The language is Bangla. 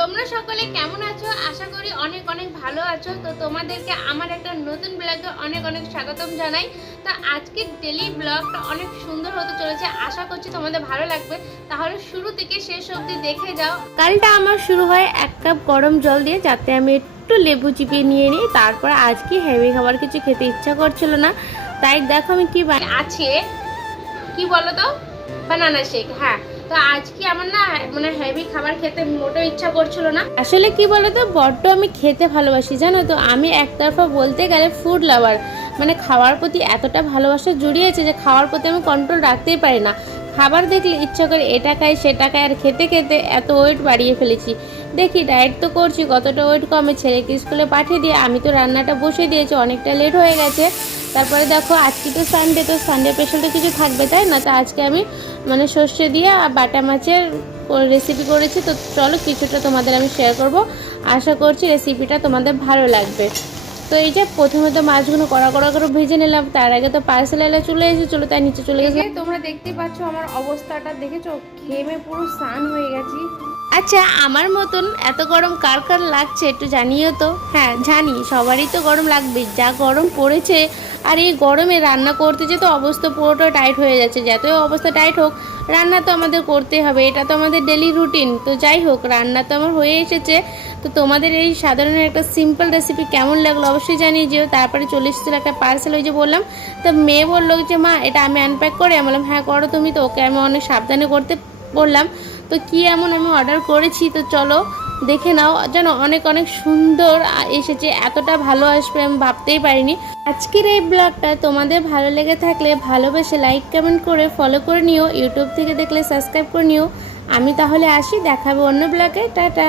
তোমরা সকলে কেমন আছো? আশা করি অনেক অনেক ভালো আছো। তো তোমাদেরকে আমার একটা নতুন ব্লগে অনেক অনেক স্বাগতম জানাই। তো আজকের ডেলি ব্লগটা অনেক সুন্দর হতে চলেছে, আশা করছি তোমাদের ভালো লাগবে। তাহলে শুরু থেকে শেষ অবধি দেখে যাও। কালটা আমার শুরু হয় 1 কাপ গরম জল দিয়ে, যাতে আমি একটু লেবু চিপিয়ে নিয়ে নিই। তারপর আজকে হেভি খাবার কিছু খেতে ইচ্ছা করছিল না, তাই দেখো আমি কি আছে কি বলো তো, বানানা শেক। হ্যাঁ, তো আজকে আমার না মানে হেভি খাবার খেতে মোটেও ইচ্ছা করছিল না। আসলে কি বলতো, বড্ড আমি খেতে ভালোবাসি জানো তো। আমি একতরফা বলতে গেলে ফুড লাভার, মানে খাওয়ার প্রতি এতটা ভালোবাসা জড়িয়েছে যে খাওয়ার প্রতি আমি কন্ট্রোল রাখতেই পারি না। খাবার দেখলে ইচ্ছা করে এটা খাই সেটা খাই, আর খেতে খেতে এত ওয়েট বাড়িয়ে ফেলেছি। দেখি ডায়েট তো করছি, কতটা ওয়েট কমে। ছেলেকে স্কুলে পাঠিয়ে দিয়ে আমি তো রান্নাটা বসে দিয়েছি, অনেকটা লেট হয়ে গেছে। তারপরে দেখো আজকে তো সানডে, তো সানডে স্পেশাল তো কিছু থাকবে তাই না। তো আজকে আমি মানে সর্ষে দিয়ে বাটা মাছের রেসিপি করেছি। তো চলো কিছুটা তোমাদের আমি শেয়ার করব, আশা করছি রেসিপিটা তোমাদের ভালো লাগবে। তো এই যে প্রথমে তো মাছগুলো কড়া কড়া করে ভেজে নিলাম, তার আগে তো পার্সেল এলে চলে এসেছিলো, তাই নিচে চলে গেছে। তোমরা দেখতে পাচ্ছ আমার অবস্থাটা, দেখেছো ঘেমে পুরো স্নান হয়ে গেছি। আচ্ছা, আমার মতন এত গরম কার কার লাগছে একটু জানিও তো। হ্যাঁ জানি সবারই তো গরম লাগবে, যা গরম পড়েছে। আর এই গরমে রান্না করতে যেতে অবস্থা পুরোটা টাইট হয়ে যাচ্ছে। যতই অবস্থা টাইট হোক, রান্না তো আমাদের করতেই হবে, এটা তো আমাদের ডেলি রুটিন। তো যাই হোক, রান্না তো আমার হয়ে এসেছে। তো তোমাদের এই সাধারণ একটা সিম্পল রেসিপি কেমন লাগলো অবশ্যই জানিয়ে যেও। তারপরে চলে এসেছিলো একটা পার্সেল, ওই যে বললাম। তো মেয়ে বললো যে মা এটা আমি আনপ্যাক করে, আমি বললাম হ্যাঁ করো তুমি। তো ওকে আমি অনেক সাবধানে করতে বললাম। তো কি এমন আমি অর্ডার করেছি, তো চলো দেখে নাও। যেন অনেক অনেক সুন্দর এসেছে, এতটা ভালো আসবে আমি ভাবতেই পারিনি। আজকের এই ব্লগটা তোমাদের ভালো লেগে থাকলে ভালোবেসে লাইক কমেন্ট করে ফলো করে নিও। ইউটিউব থেকে দেখলে সাবস্ক্রাইব করে নিও। আমি তাহলে আসি, দেখাবো অন্য ব্লগে। টাটা।